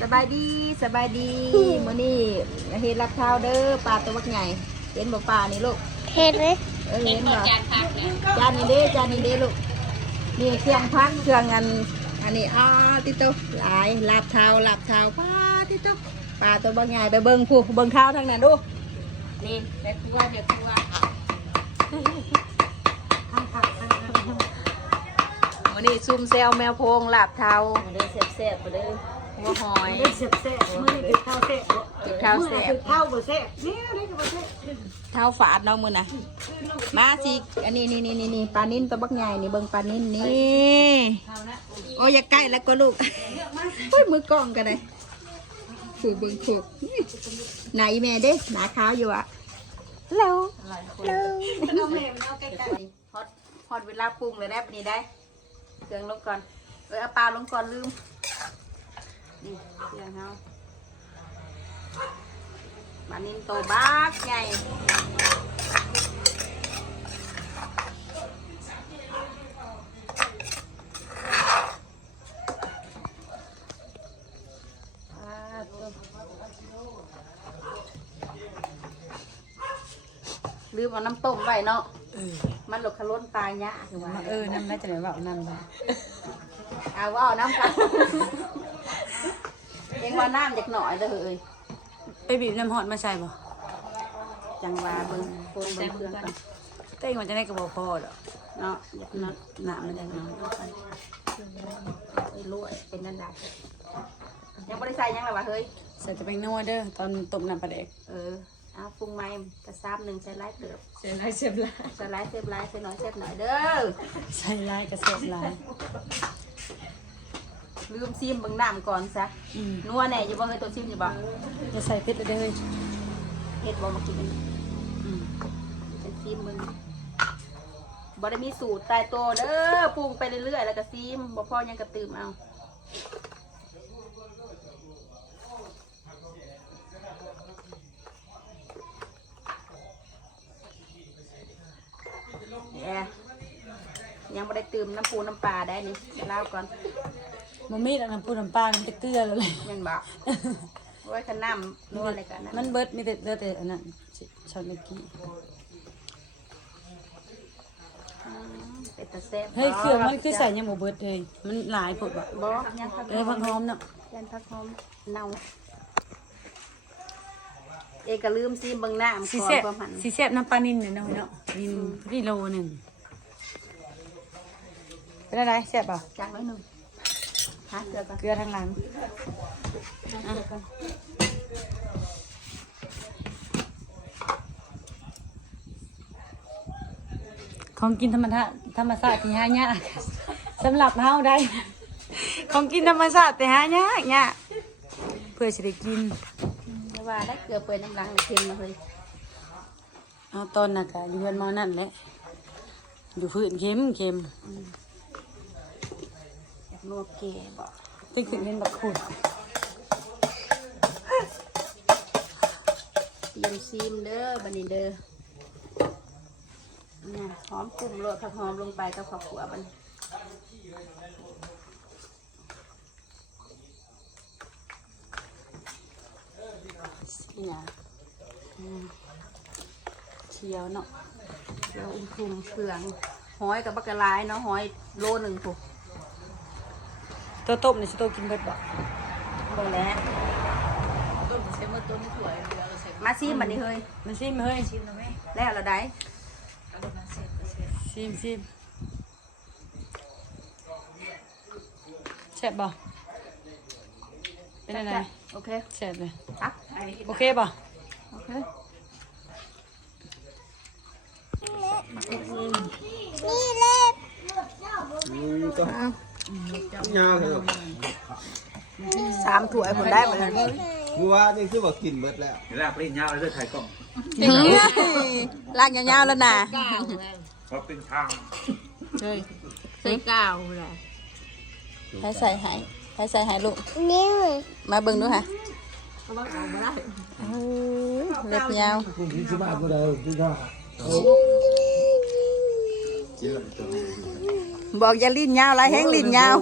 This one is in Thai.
สบายดีสบายดีมื้อนี้เฮ็ดรับเท้าเด้อปลาตัวบักใหญ่เห็นบ่ปลานี่ลูกเห็นไหมเออเห็นบ่จานนี้เด้จานนี้เด้ลูกนี่เครื่องพักเครื่องอันอันนี้อ้าติโตหลายลาบเท้าลาบเท้าปลาติโตปลาตัวบักใหญ่ไปเบิ่งผู้เบิ่งเท้าทางนั้นดูนี่แม่ครัวเดี๋ยวครัววันนี้ซุ่มแซวแมวโพงลาบเท้าเด้อแซ่บๆเด้อ หัวหอยได้เสพเสพมือนี่ติดข้าวเสพติดข้าวแซ่บติดข้าวบ่เสพนี่ได้ก็บ่เสพเท้าฝาดเนาะมือนะมาสิอันนี้นี่นี่นี่นี่ปลานิ่นตัวบักใหญ่นี่เบิ่งปลานิ่นนี่โอ้ยอย่าใกล้แล้วก็ลูกเฮ้ยมือกล้องกันเลยถูเบิ่งถูกไหนแม่เด้หนาขาวอยู่อะแล้วแล้วฮอตฮอตเวลาปรุงเลยได้ปะนี่ได้เครื่องลงก่อนเออเอาปลาลงก่อนลืม นี่เครื่องเฮาปลานิ่นโตบักใหญ่อ่าตัวลืมเอาน้ำต้มไว้เนาะมันหลกขล้นปลายะคือว่าเออนั่นน่าจะไหนว่านั่นบ่เอาว่าเอาน้ำกัน เองว่าน้ำจากหน่อยเด้อเอ้ยไปบีบน้ำฮอดมาใช่บ่จังหวาเบิ่งโคนเบิ่งเครื่องกันเต้งมันจะได้ก็บ่พอดอกเนาะอยากนัดน้ำมันจะน้อยไอ้ลวยเป็นนั่นได้ยังไม่ได้ใส่ยังหรอวะเฮ้ยใส่จะไปนัวเด้อตอนต้มน้ำปลาแดกเออเอาปรุงไม้กระซับหนึ่งใส่ไล่เติบใส่ลายเสียบลายใส่ไล่เสียบไล่ใส่น้อยเสียบหน่อยเด้อใส่ลายกระเสียบลาย ลืมซิมเบิ่งน้ำก่อนซะอืมนัวแน่อยู่บ่เฮ้ยตัวซิมอยู่บ่จะใส่เพชรเลยเด้อเฮ้ยเฮ็ดบ่มากินอืมเป็นซิมมึงบ่ได้มีสูตรตายตัวเด้อปรุงไปเรื่อยๆแล้วก็ซิมบ่พอยังก็ตื่มเอาแหมยังบ่ได้ตื่มน้ำปูน้ำปลาได้นี่เดี๋ยวเล่าก่อน มันมีแต่น้ำปูน้ำปลาน้ำตะเกลือแล้วเลยแม่นบ่ไว้ขน้ำนัวอะไรกันนะมันเบิดมีแต่เหลือแต่อันนั้นช้อนเมื่อกี้อืมเป็นตาแซ่บเฮ้ยเครื่องมันคือใส่ยังบ่เบิดเลยมันหลายพวกบ่บ่ยังพักเอ้ยพักหอมเนาะยันพักหอมเน่าเอกก็ลืมซีมเบิ่งน้ำสีก่อนแซ่บประมาณสีแซ่บน้ำปลานิ่นเนี่ยเนาะเนาะนินพี่โลหนึ่งเป็นอะไรแซ่บเปล่าจักไว้หนึ่ง หาเกลือก่อนเกลือทางหลังของกินธรรมชาติธรรมชาติที่หายากสำหรับเฮาได้ ของกินธรรมชาติแต่หายากเนี่ยเพื่อจะได้กินไม่ว่าได้เกลือเปื่อยน้ำล้างเค็มมาเลยเอาตอนน่ะกะอยู่เพื่อนหมอนั่นแหละ อยู่พื้นเค็มเค็มอยากนวดแก่บ่ติ๊กถึงเห็นบักขุดเตรียมซีมเด้อบันนี้เด้อเนี่ยหอมกลุ่มโรดผักหอมลงไปกับข้าวขัวบัดนเนี่ยเชียวเนาะเดี๋ยวอุ้มคุมเครื่อง หอยกับบักกะลายเนาะหอยโลหนึ่งผูก ตัวต้มเนี่ยสิตัวกินเบิดบ่บ่แล้วต้มใส่มือต้มถั่วเดียวใส่มาซีมบันนี้เฮ้ยมันซิมเฮ้ยซิมนะแม่แล้วเราได้ซิมซิมแซ่บบ่เป็นอะไรโอเคแซ่บเลยตักโอเคบ่โอเคนี่เล็บ ยาวเลยสามถ้วยผมได้หมดแล้วกูว่านี่คือว่ากินเบิดแล้วเดี๋ยวลากปริ้นยาวแล้วจะถ่ายกล้องลากยาวๆแล้วนะเพราะเป็นทางเฮ้ยใส่กาวเลยให้ใส่ใหายให้ใส่ใหายลูกนี่มาเบิ่งดูค่ะโอ้ยเล็บยาว บอกอย่าลิ้นยาวไรแห้งลิ้นยาว